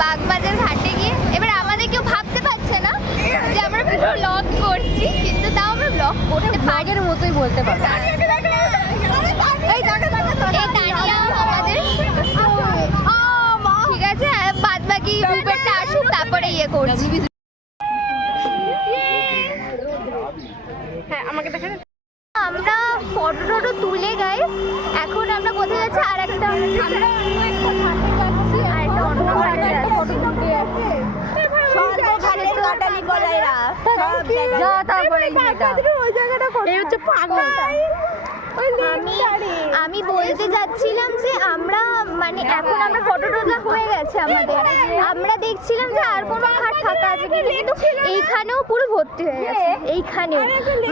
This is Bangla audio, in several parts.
বাগবাজার ঘাটে গিয়ে এবার আমাদের কেউ ভাবতে পারছে না যে আমরা ব্লগ করছি, কিন্তু তাও আমরা ব্লগ করতে পারি মতোই বলতে পারবো। এই তানিয়া আমাদের ঠিক আছে, বাদ বাকি উবেরটা আসুক তারপরে ইয়ে করছি। হ্যাঁ আমাকে দেখা আমরা ফটো টটো তুলে গাইস, এখন আমরা কোথায় যাচ্ছি? আর একটা আমি বলতে যাচ্ছিলাম যে আমরা মানে এখন আমরা ফটো তোলা হয়ে গেছে আমাদের, আমরা দেখছিলাম যে আর কোনো ঘাট ফাঁকা আছে কিন্তু এইখানেও পুরো ভর্তি হয়ে গেছে। এইখানেও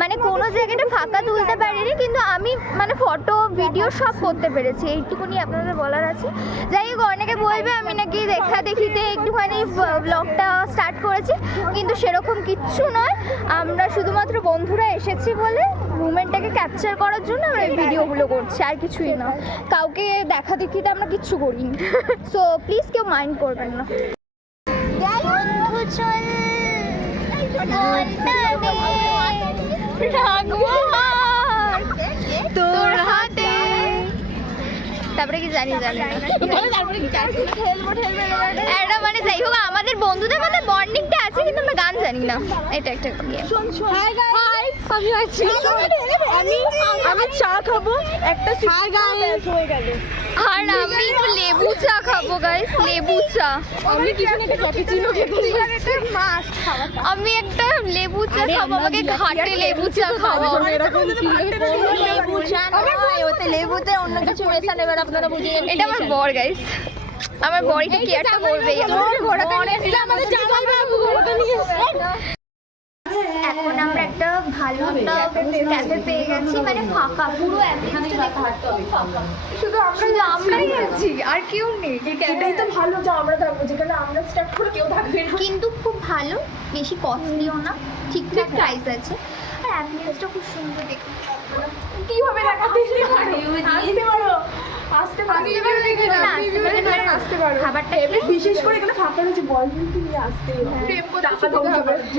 মানে কোনো জায়গাটা ফাঁকা তুলতে পারিনি, কিন্তু আমি মানে ফটো ভিডিও সব করতে পেরেছি, এইটুকুনি আপনাদের বলার আছে। যাই হোক, অনেকে বলবে আমি নাকি দেখা দেখিতে একটুখানি ব্লগটা স্টার্ট করেছি, কিন্তু সেরকম কিচ্ছু নয়। আমরা শুধুমাত্র বন্ধুরা এসেছি বলে মুভমেন্টটাকে ক্যাপচার করার জন্য আমরা এই ভিডিওগুলো করছি, আর কিছুই না। কাউকে দেখা দেখিতে আমরা কিচ্ছু করিনি, সো প্লিজ কেউ মাইন্ড করবেন না। তোর হাতে তারপরে কি জানি এটা মানে যাই হোক আমাদের বন্ধুদের মধ্যে বন্ডিংটা আছে, কিন্তু আমরা গান জানি না, এটা একটা আমি চা খাবো একটা আর আমি একটু লেবু চা খাবো গাইস, লেবু চা। আমি একটা লেবু চা খাবো, আমাকে ঘাটে লেবু চা খাবো। লেবুতে অন্য কিছু মেশান, এবার আপনারা বুঝিয়ে। এটা আমার বর গাইস, আমার বড়িটা কেয়ারটা করবেই। এখন আমরা একটা ভালো একটা ক্যাফে পেয়ে গেছি, মানে ফাঁকা পুরো, শুধু আমরাই আছি আর কেউ নেই। এটাই তো ভালো যে আমরা থাকবো, যেখানে আমরা স্টার্ট করে কেউ থাকবে না। কিন্তু খুব ভালো, বেশি কস্টলিও না, ঠিকঠাক প্রাইস আছে, আর অ্যাম্বিয়েন্সটা খুব সুন্দর দেখতে। কিভাবে দেখাতে আসতে পারো খাবারটা বিশেষ করে এখানে ফাঁকা রয়েছে, বয়ফ্রেন্ডকে নিয়ে আসতে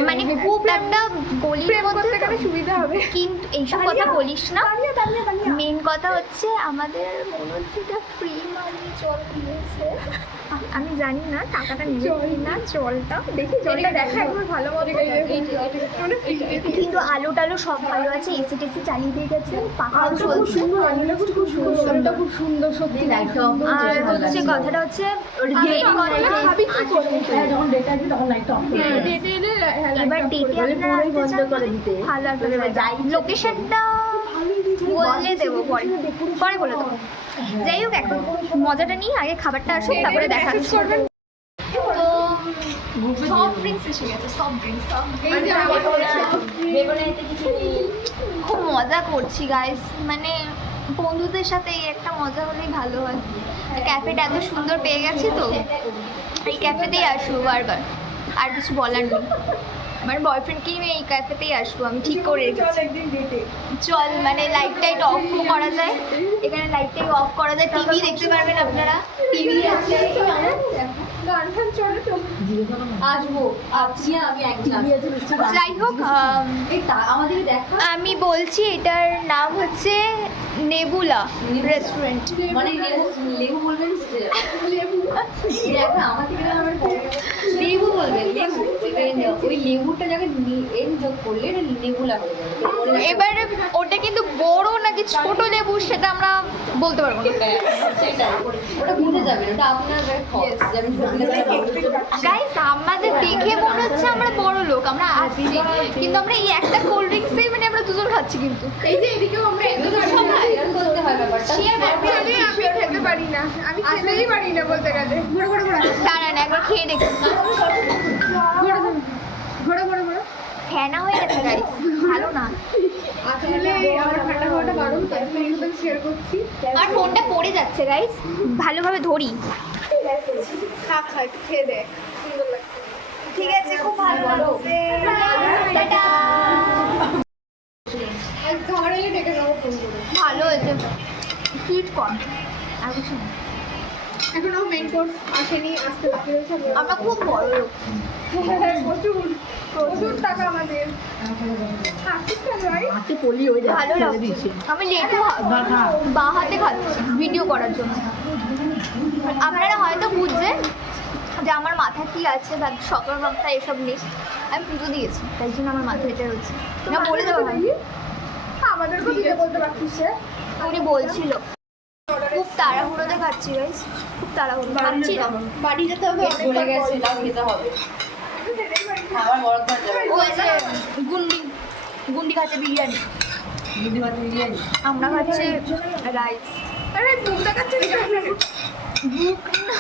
মানে খুব একটা গলির মধ্যে সুবিধা হবে। কিন্তু এইসব কথা বলিস না, মেন কথা হচ্ছে আমাদের মনে হচ্ছে এটা ফ্রি মানে জল দিয়েছে, আমি জানি না টাকাটা নেবে না, জলটা দেখি, জলটা দেখা একবার ভালো মতো। কিন্তু আলু টালু সব ভালো আছে, এসি টেসি চালিয়ে দিয়ে গেছে, পাখাও চলছে, খুব সুন্দর সত্যি। আর হচ্ছে কথাটা হচ্ছে এবার ডেটে আপনারা ভালো একটা লোকেশনটা বললে দেবো, পরে বলে দেবো। যাই হোক, এখন মজাটা নিই, আগে খাবারটা আসুক তারপরে দেখাচ্ছি। তো সফট ড্রিঙ্কস এসে গেছে, সফট ড্রিঙ্কস খুব মজা করছি গাইস, মানে বন্ধুদের সাথে এই একটা মজা হলেই ভালো হয়। ক্যাফেটা এত সুন্দর পেয়ে গেছি, তো এই ক্যাফেতেই আসবো বারবার, আর কিছু বলার নেই। আমার বয়ফ্রেন্ডকেই এই ক্যাফেতেই আসবো, আমি ঠিক করে রেখেছি। চল, মানে লাইট টাইট অফ করা যায়, এখানে লাইট টাইট অফ করা যায়, টিভি দেখতে পারবেন আপনারা, টিভি আছে। যাই হোক, আমি বলছি এটার নাম হচ্ছে নেবুলা রেস্টুরেন্ট। মানে লেবু বলবেন, লেবু বলবেন, লেবু ওই লেবুটা যাকে এন যোগ করলে এটা নেবুলা হয়ে যাবে। এবারে ওটা কিন্তু বড় নাকি ছোট লেবু সেটা আমরা বলতে পারবো না, সেটা ওটা বুঝে যাবেন, ওটা আপনার গাইস। আমাদের দেখে মনে হচ্ছে আমরা বড় লোক, আমরা আসছি, কিন্তু আমরা এই একটা কোল্ড ড্রিঙ্কসেই মানে আমরা দুজন খাচ্ছি, কিন্তু এই যে এদিকেও আমরা করতে হয় ব্যাপারটা। আমি খেতে পারি না, আমি খেতেই পারি না বলতে গেলে। দাঁড়ান একবার খেয়ে দেখি। ফেনা হয়ে গেছে গাইস, ভালো না। আসলে আমার ঠান্ডা খাওয়াটা বারণ, তাই আমি শেয়ার করছি। আর ফোনটা পড়ে যাচ্ছে গাইস, ভালোভাবে ধরি। খা একটু খেয়ে দেখ, সুন্দর লাগছে। ঠিক আছে, খুব ভালো লাগছে, টাটা। খাবার এলে ডেকে নেবো ফোন করে। ভালো হয়েছে, সুইট কর্ন আর কিছু না। এখনো মেইন কোর্স আসেনি, আসতে বাকি রয়েছে। আমরা খুব বড় লোক। প্রচুর প্রচুর টাকা আমাদের। আসিস কেন ভাই? ভালো লাগছে। আমি লেটু বা হাতে খাচ্ছি ভিডিও করার জন্য। আপনারা হয়তো বুঝছেন যে আমার মাথায় কি আছে, বা সকাল মাথা এসব নেই। আমি পুজো দিয়েছি, তাই জন্য আমার মাথায় এটা রয়েছে। না বলে দেবো ভাই, আমাদেরকেও দিতে বলতে পারছিস সে। উনি বলছিল। খুব তাড়াহুড়োতে খাচ্ছি গাইস, খুব তাড়াহুড়ো খাচ্ছি না। বাড়ি যেতে হবে, পেট ভরে গেছে, তাও খেতে হবে। খাবার বরফ যাবে। ওই যে গুন্ডি গুন্ডি খাচ্ছে বিরিয়ানি, দুধি ভাত বিরিয়ানি। আমরা খাচ্ছি রাইস। আরে মুখ দেখাচ্ছিস কেন? বুক না,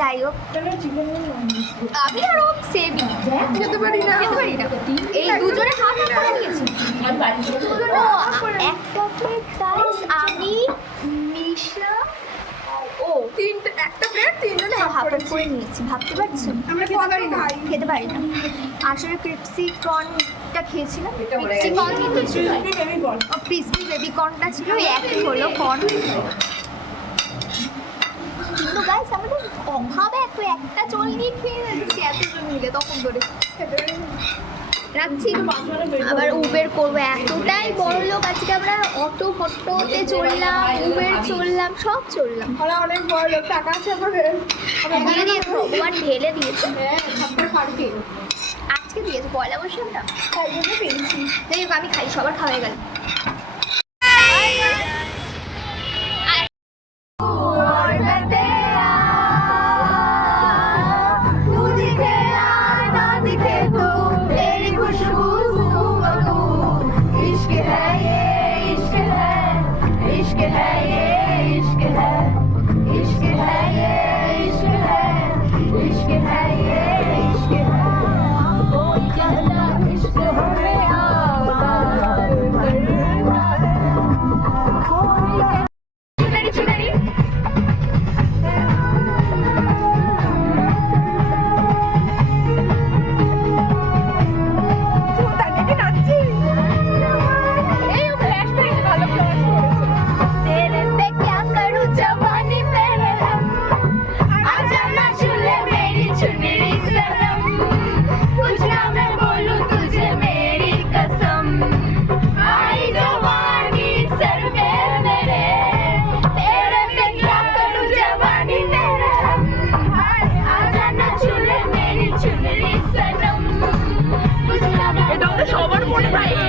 যাই হোক আমি আরো সেভি খেতে পারি না। খেতে পারি না। এই দুজনে হাফ হাফ করে নিয়েছি। আমি বাড়ি থেকে ও এক প্লেট রাইস, আমি মিশা ও তিনটে, একটা প্লেট তিনজনে হাফ হাফ করেছি। করে নিয়েছি, ভাবতে পারছেন? আমরা খেতে পারি না। খেতে পারি না। আসলে ক্রিপসি কর্নটা খেয়েছিলাম, এটা বলে ক্রিপসি গেছে। কর্ন কিন্তু ছিল, বেবি বল। ক্রিসপি বেবি কর্নটা ছিল, ওই একই হলো কর্ন। কিন্তু গাইস আমাদের অভাবে একটা চল নিয়ে খেয়ে যাচ্ছি এতজন মিলে, তখন ধরে খেতে পারি না। রাখছি। আবার উবের করবো, এতটাই বড় লোক আজকে আমরা। অটো ফটোতে চললাম, উবের চললাম, সব চললাম। আমরা অনেক বড় লোক, টাকা আছে আমাদের। দিয়ে দিয়েছে ভগবান, ঢেলে দিয়েছে। হ্যাঁ, থাকতে পারবি। আজকে দিয়েছে পয়লা বৈশাখটা, তাই জন্য পেয়েছি। যাই হোক আমি খাই, সবার খাওয়া হয়ে গেল। तेरे पे क्या करूं जवानी पे रहम, आजा ना झूले मेरी चुनरी सनम, कुछ ना मैं बोलूं तुझे मेरी कसम, आई जवानी सर पे मेरे, तेरे पे क्या करूं जवानी पे रहम, आजा ना झूले मेरी चुनरी सनम, कुछ ना मैं এটা আমাদের সবার মনে থাকে।